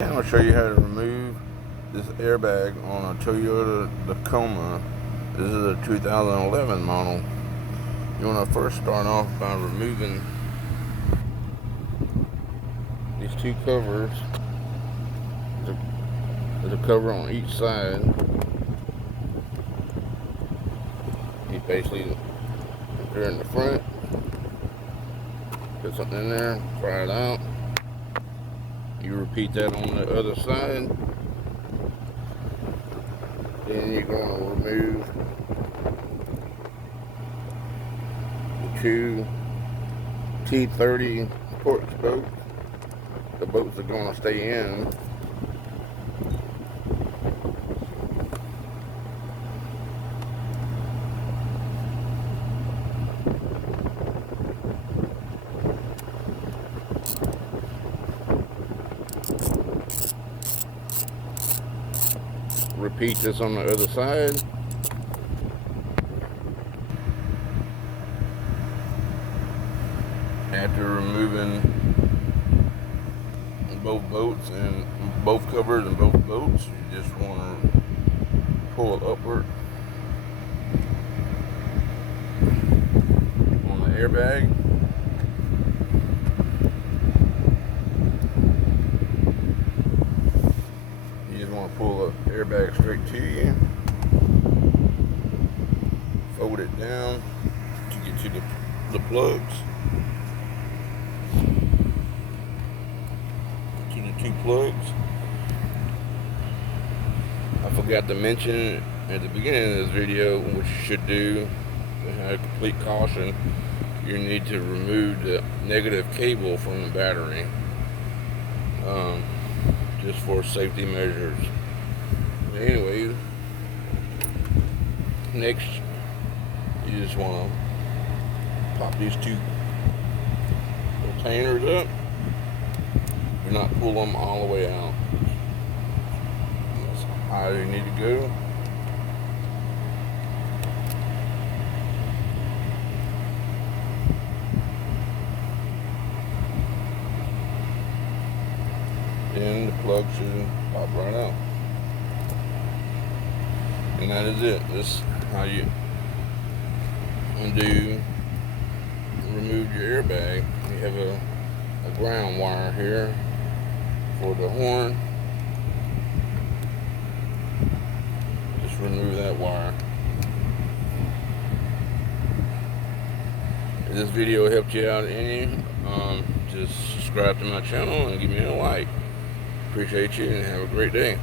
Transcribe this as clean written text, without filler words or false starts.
I'm going to show you how to remove this airbag on a Toyota Tacoma. This is a 2011 model. You want to first start off by removing these two covers. There's a cover on each side. You basically, if you're in the front, put something in there, pry it out. You repeat that on the other side. Then you're going to remove the two T30 torque spokes. The bolts are going to stay in. Repeat this on the other side. After removing both bolts and both covers and both bolts, you just want to pull it upward on the airbag. You just want to pull the airbag straight to you. Fold it down to get to the plugs. To the two plugs. I forgot to mention at the beginning of this video, what you should do to have complete caution, you need to remove the negative cable from the battery, just for safety measures. But anyway, next you just want to pop these two retainers up. Do not pull them all the way out. That's how high you need to go. Then the plug should pop right out. And that is it. This is how you remove your airbag. You have a ground wire here for the horn. Just remove that wire. If this video helped you out any, just subscribe to my channel and give me a like. Appreciate you and have a great day.